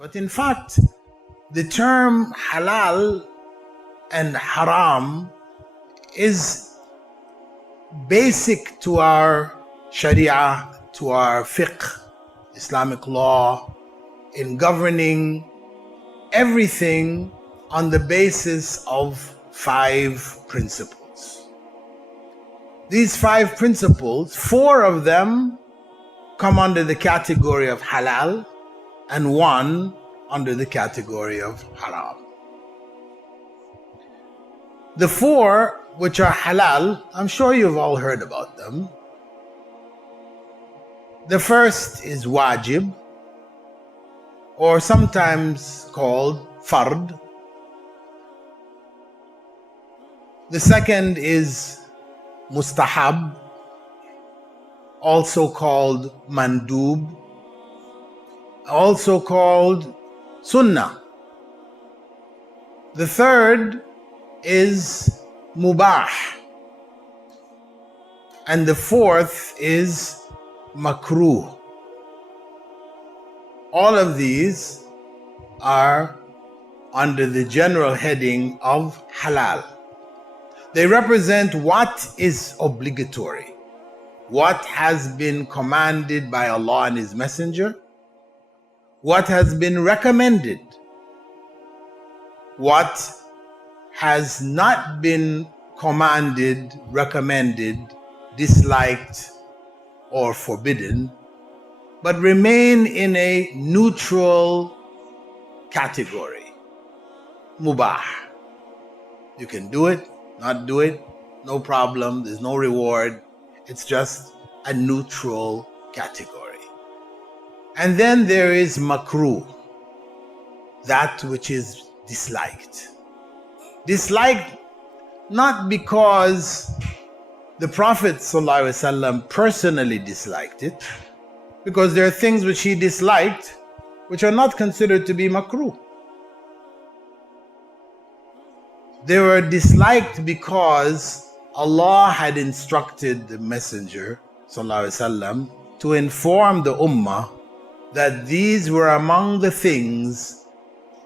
But in fact, the term halal and haram is basic to our sharia, to our fiqh, Islamic law, in governing everything on the basis of 5 principles. These 5 principles, 4 of them come under the category of halal and 1 under the category of haram. The 4 which are halal, I'm sure you've all heard about them. The first is wajib, or sometimes called fard. The second is mustahab, also called mandub, also called sunnah. The third is mubah, and the fourth is makruh. All of these are under the general heading of halal. They represent what is obligatory, what has been commanded by Allah and His Messenger, what has been recommended, what has not been commanded, recommended, disliked, or forbidden, but remain in a neutral category. Mubah. You can do it, not do it, no problem, there's no reward. It's just a neutral category. And then there is makruh, that which is disliked. Disliked not because the Prophet ﷺ personally disliked it, because there are things which he disliked which are not considered to be makruh. They were disliked because Allah had instructed the Messenger ﷺ to inform the Ummah that these were among the things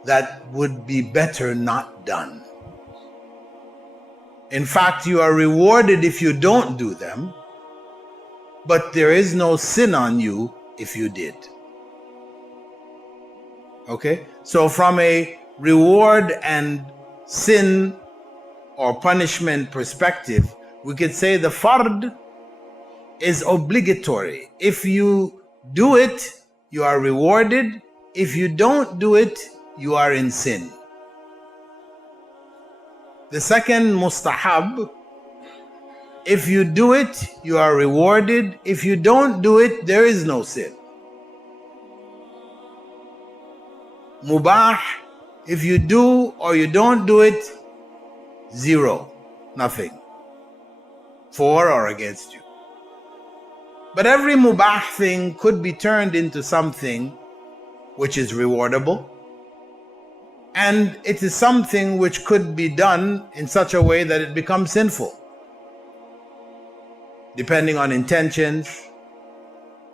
that would be better not done. In fact, you are rewarded if you don't do them, but there is no sin on you if you did. Okay? So from a reward and sin or punishment perspective, we could say the fard is obligatory. If you do it, you are rewarded. If you don't do it, you are in sin. The second, mustahab, if you do it, you are rewarded. If you don't do it, there is no sin. Mubah, if you do or you don't do it, 0, nothing, for or against you. But every mubah thing could be turned into something which is rewardable, and it is something which could be done in such a way that it becomes sinful, depending on intentions,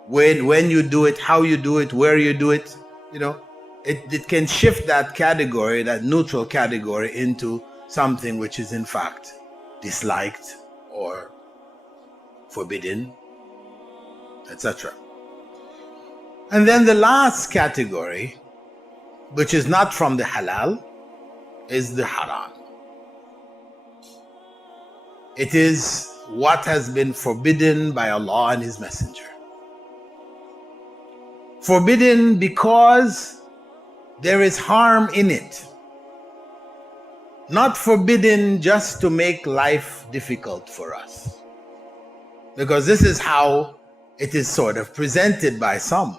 when you do it, how you do it, where you do it. You know, it can shift that category, that neutral category, into something which is in fact disliked or forbidden, etc. And then the last category, which is not from the halal, is the haram. It is what has been forbidden by Allah and His Messenger. Forbidden because there is harm in it. Not forbidden just to make life difficult for us. Because this is how it is sort of presented by some.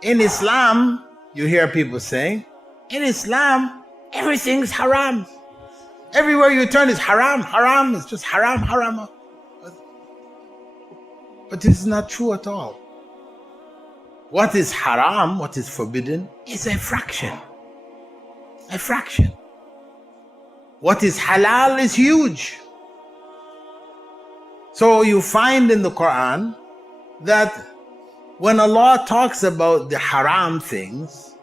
In Islam, you hear people saying, in Islam, everything's haram. Everywhere you turn is haram, haram, it's just haram, haram. But this is not true at all. What is haram, what is forbidden, is a fraction. A fraction. What is halal is huge. So you find in the Quran that when Allah talks about the haram things,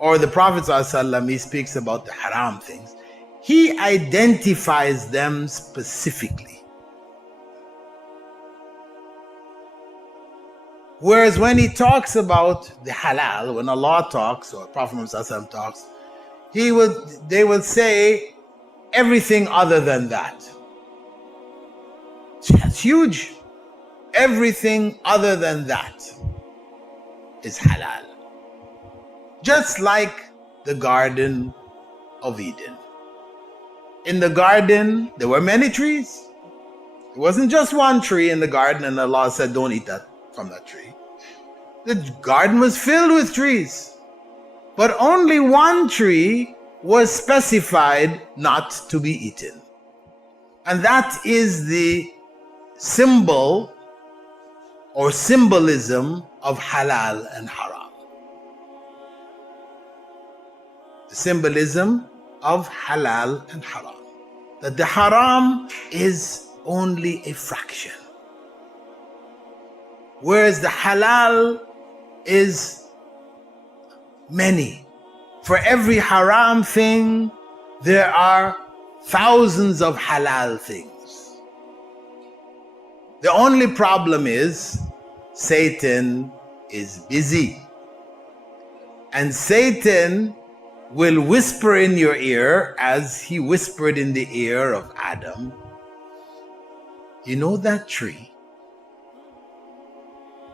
or the Prophet ﷺ, he speaks about the haram things, he identifies them specifically. Whereas when he talks about the halal, when Allah talks or Prophet ﷺ talks, they would say everything other than that. That's huge. Everything other than that is halal. Just like the Garden of Eden. In the garden, there were many trees. It wasn't just one tree in the garden and Allah said, don't eat that from that tree. The garden was filled with trees. But only one tree was specified not to be eaten. And that is the symbol or symbolism of halal and haram. The symbolism of halal and haram. That the haram is only a fraction, whereas the halal is many. For every haram thing, there are thousands of halal things. The only problem is Satan is busy. And Satan will whisper in your ear, as he whispered in the ear of Adam, you know that tree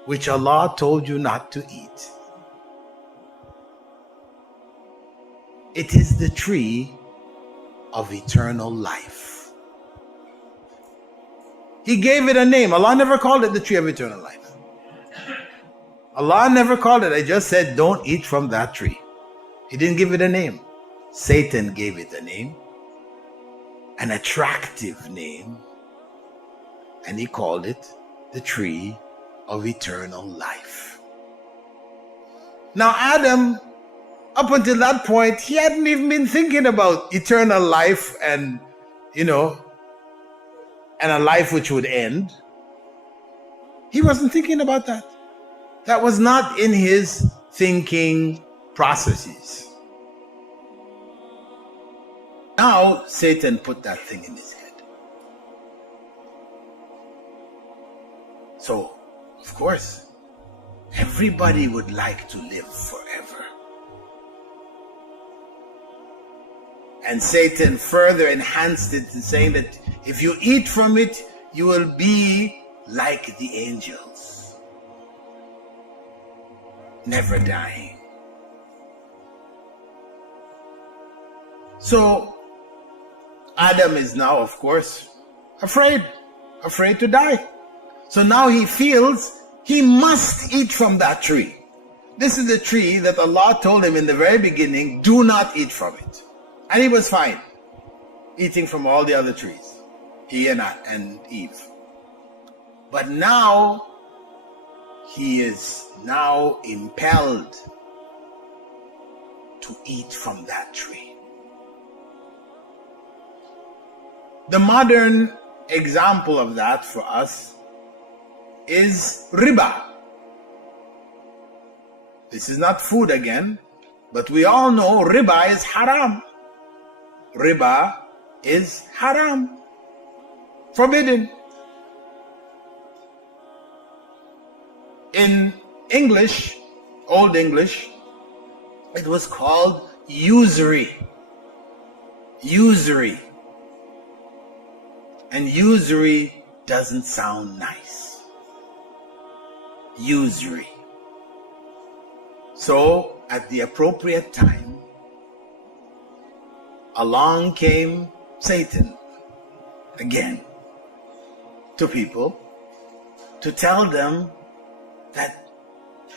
which Allah told you not to eat? It is the tree of eternal life. He gave it a name. Allah never called it the tree of eternal life. Allah never called it. I just said, don't eat from that tree. He didn't give it a name. Satan gave it a name, an attractive name, and he called it the tree of eternal life. Now Adam, up until that point, he hadn't even been thinking about eternal life and, and a life which would end. He wasn't thinking about that. That was not in his thinking processes. Now Satan put that thing in his head. So, of course, everybody would like to live forever. And Satan further enhanced it in saying that if you eat from it, you will be like the angels, never dying. So Adam is now, of course, afraid to die. So now he feels he must eat from that tree. This is the tree that Allah told him in the very beginning, do not eat from it. And he was fine eating from all the other trees, he and Eve. But now he is now impelled to eat from that tree. The modern example of that for us is riba. This is not food again, but we all know riba is haram. Riba is haram, forbidden. In English, Old English, it was called usury. Usury. And usury doesn't sound nice. Usury. So, at the appropriate time, along came Satan again to people to tell them that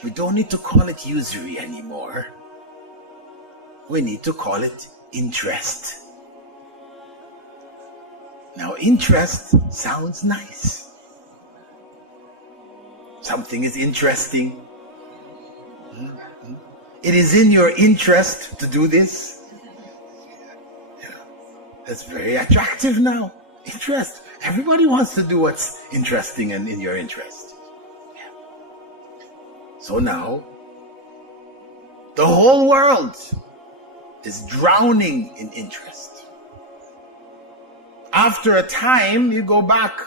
we don't need to call it usury anymore. We need to call it interest. Now, interest sounds nice. Something is interesting. It is in your interest to do this. That's very attractive now. Interest. Everybody wants to do what's interesting and in your interest. So now, The whole world is drowning in interest. After a time, you go back,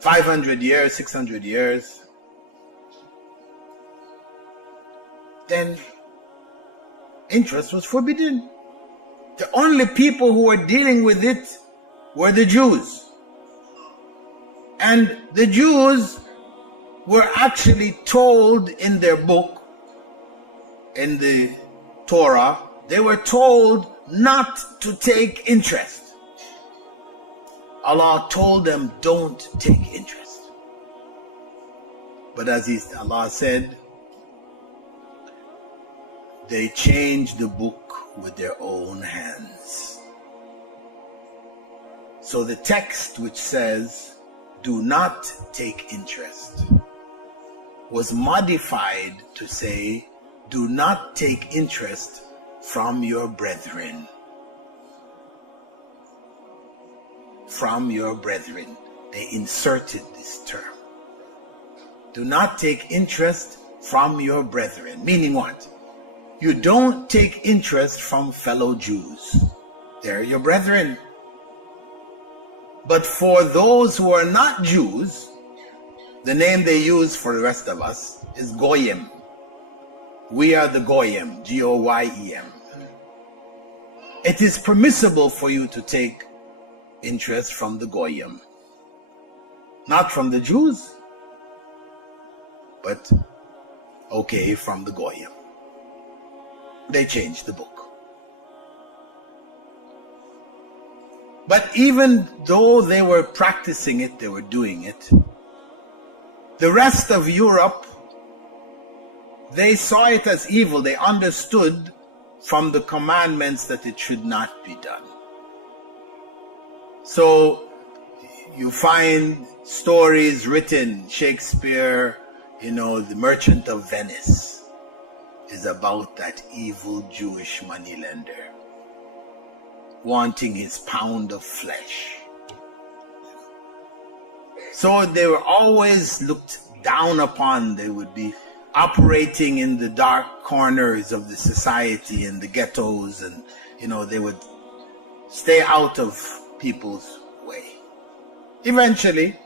500 years, 600 years, then interest was forbidden. The only people who were dealing with it were the Jews. And the Jews were actually told in their book, in the Torah, they were told not to take interest. Allah told them, don't take interest. But as Allah said, they changed the book with their own hands. So the text which says, do not take interest, was modified to say, do not take interest from your brethren. From your brethren. They inserted this term. Do not take interest from your brethren. Meaning what? You don't take interest from fellow Jews. They're your brethren. But for those who are not Jews, the name they use for the rest of us is Goyim. We are the Goyim, Goyem. It is permissible for you to take interest from the Goyim. Not from the Jews, but okay, from the Goyim. They changed the book. But even though they were practicing it, they were doing it, the rest of Europe, they saw it as evil. They understood from the commandments that it should not be done. So you find stories written, Shakespeare, The Merchant of Venice is about that evil Jewish moneylender wanting his pound of flesh. So they were always looked down upon. They would be operating in the dark corners of the society and the ghettos, and they would stay out of people's way. Eventually,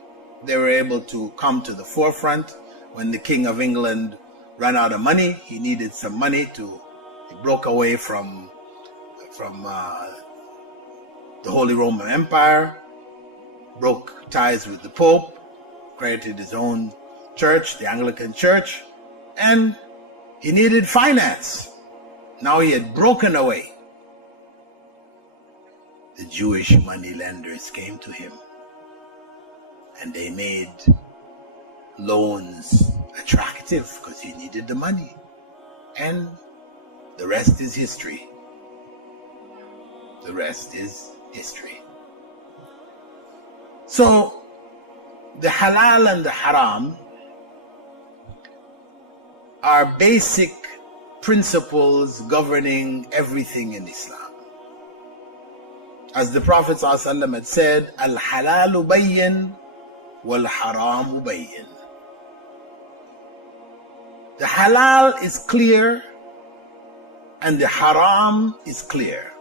they were able to come to the forefront when the King of England ran out of money. He needed some money he broke away from the Holy Roman Empire, broke ties with the Pope, created his own church, the Anglican Church, and he needed finance. Now he had broken away. The Jewish moneylenders came to him, and they made loans attractive because he needed the money. And the rest is history. The rest is history. So, the halal and the haram are basic principles governing everything in Islam. As the Prophet ﷺ had said, Al-halalu bayyin wal-haramu bayyin. The halal is clear and the haram is clear.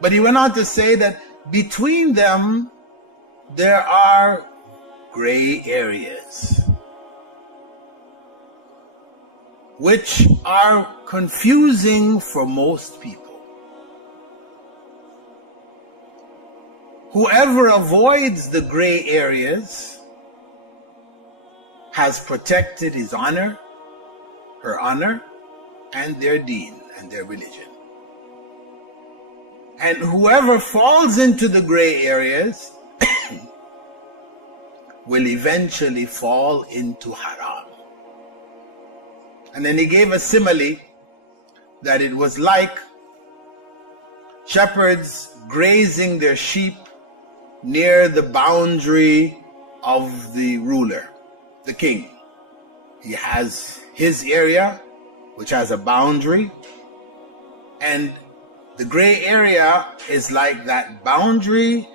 But he went on to say that between them there are gray areas which are confusing for most people. Whoever avoids the gray areas has protected his honor, her honor, and their deen and their religion. And whoever falls into the gray areas will eventually fall into haram. And then he gave a simile that it was like shepherds grazing their sheep near the boundary of the ruler, the king. He has his area, which has a boundary, and the gray area is like that boundary.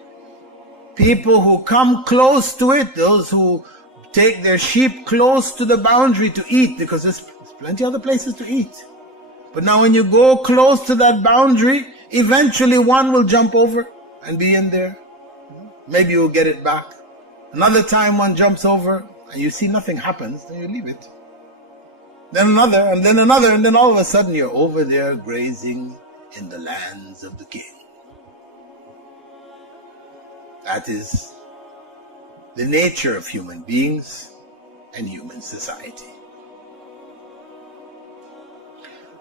People who come close to it, those who take their sheep close to the boundary to eat, because this plenty other places to eat. But now when you go close to that boundary, eventually one will jump over and be in there. Maybe you'll get it back. Another time one jumps over and you see nothing happens, then you leave it. Then another, and then another, and then all of a sudden you're over there grazing in the lands of the king. That is the nature of human beings and human society.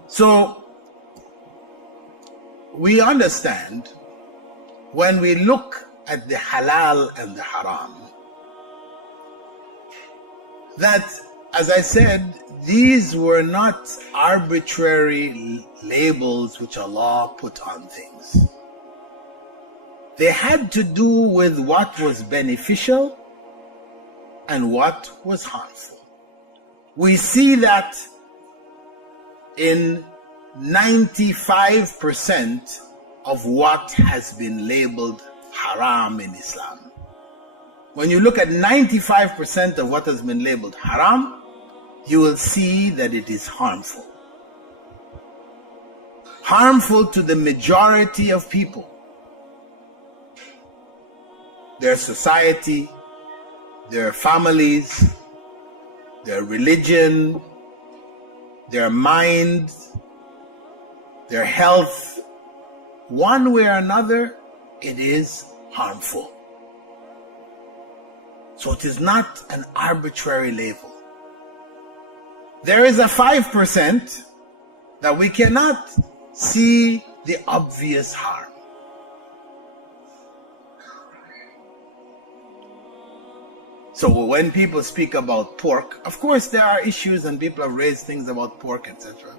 So, we understand when we look at the halal and the haram that, as I said, these were not arbitrary labels which Allah put on things. They had to do with what was beneficial and what was harmful. We see that in 95% of what has been labeled haram in Islam. When you look at 95% of what has been labeled haram, you will see that it is harmful. Harmful to the majority of people. Their society, their families, their religion, their mind, their health. One way or another, it is harmful. So it is not an arbitrary label. There is a 5% that we cannot see the obvious harm. So when people speak about pork, of course there are issues and people have raised things about pork, etc.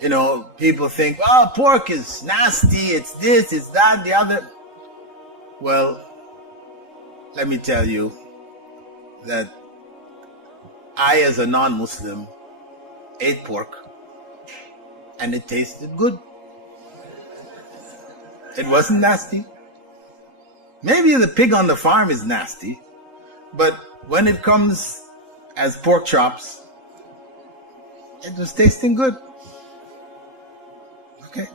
You know, people think, oh, pork is nasty, it's this, it's that, the other. Well, let me tell you that I, as a non-Muslim, ate pork and it tasted good. It wasn't nasty. Maybe the pig on the farm is nasty, but when it comes as pork chops, it was tasting good. Okay.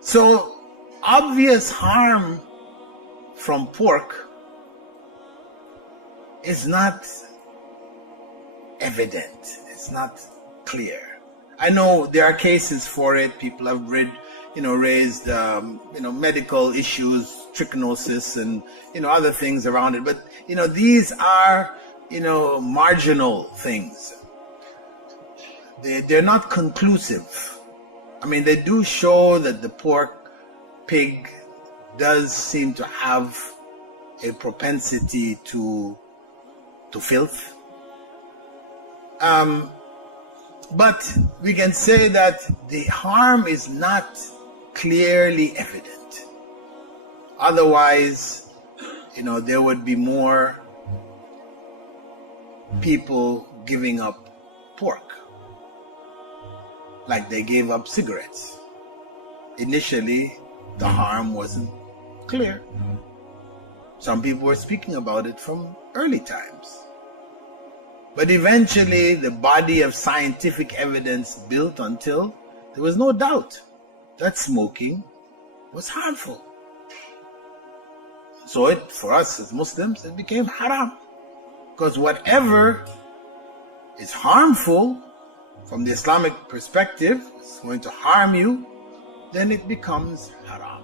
So, obvious harm from pork is not evident. It's not clear. I know there are cases for it. People have raised medical issues, trichinosis, and other things around it. But these are marginal things. They're not conclusive. I mean, they do show that the pig does seem to have a propensity to filth. But we can say that the harm is not clearly evident. Otherwise, there would be more people giving up pork, like they gave up cigarettes. Initially, the harm wasn't clear. Some people were speaking about it from early times. But eventually, the body of scientific evidence built until there was no doubt that smoking was harmful. So for us as Muslims, it became haram. Because whatever is harmful from the Islamic perspective, is going to harm you, then it becomes haram.